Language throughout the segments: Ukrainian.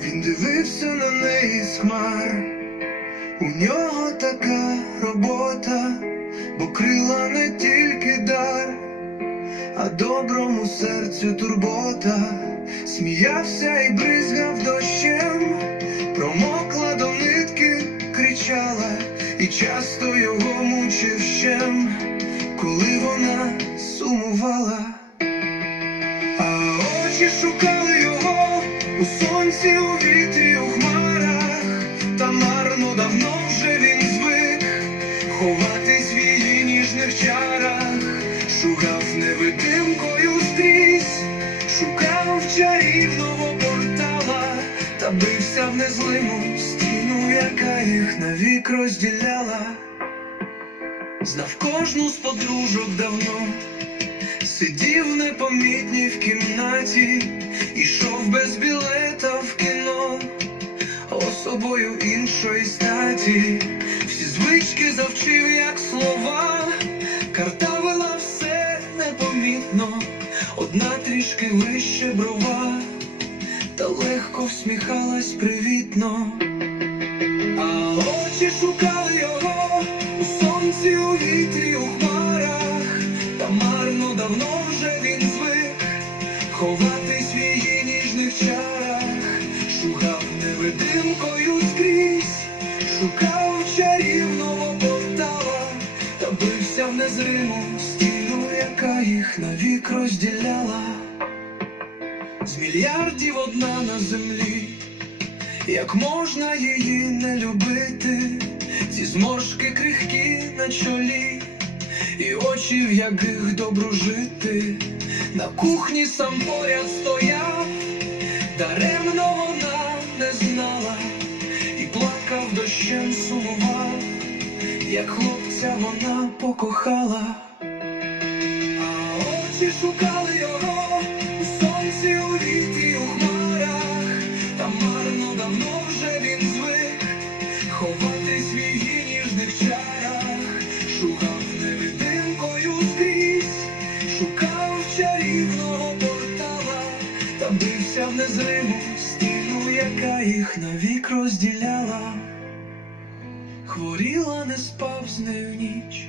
дивився на неї з хмар. У нього така робота, бо крила не тільки дар, а доброму серцю турбота, сміявся і бризгав дощем, промокла до нитки, кричала, і часто його мучив щем, коли вона сумувала. А очі шукали у сонці, у вітрі, у хмарах, та марно давно вже він звик ховатись в її ніжних чарах, шукав невидимкою скрізь, шукав чарівного портала, та бився в незлиму стіну, яка їх навік розділяла. Знав кожну з подружок давно. Сидів непомітній в кімнаті, ішов без білета в кіно, особою іншої статі, всі звички завчив, як слова, картавила все непомітно, одна трішки вище брова, та легко всміхалась привітно, а очі шукали його у сонці, у вітрі, у хмарах, та марно давно вже він звик ховатись шукав чарівного портала, та бився в незриму стіну, яка їх навік розділяла. З мільярдів одна на землі, як можна її не любити, ці зморшки крихкі на чолі, і очі, в яких добру жити, на кухні сам поряд стояв, даремно вона не знала, дощем сумував, як хлопця вона покохала. А очі шукали його у сонці, у вітрі, у хмарах, та марно давно вже він звик ховатись в її ніжних чарах, шукав невидимкою скрізь, шукав чарівного портала, та бився в незриму стіну, яка їх навік розділяла. Хворіла, не спав з нею ніч,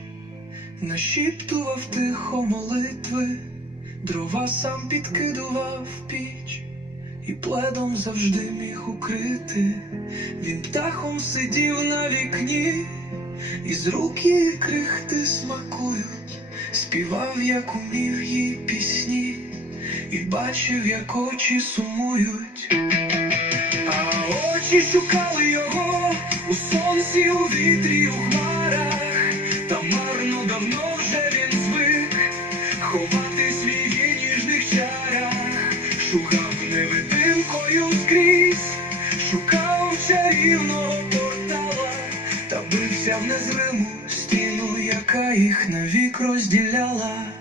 нашіптував тихо молитви, дрова сам підкидував піч, і пледом завжди міг укрити. Він птахом сидів на вікні, і з рук її крихти смакують, співав, як умів їй пісні, і бачив, як очі сумують. А очі шукали його у сонці, у вітрі, у хмарах, та марно давно вже він звик ховатись в ніжних чарах, шукав невидимкою скрізь, шукав чарівного портала, та бився в незриму стіну, яка їх навік розділяла.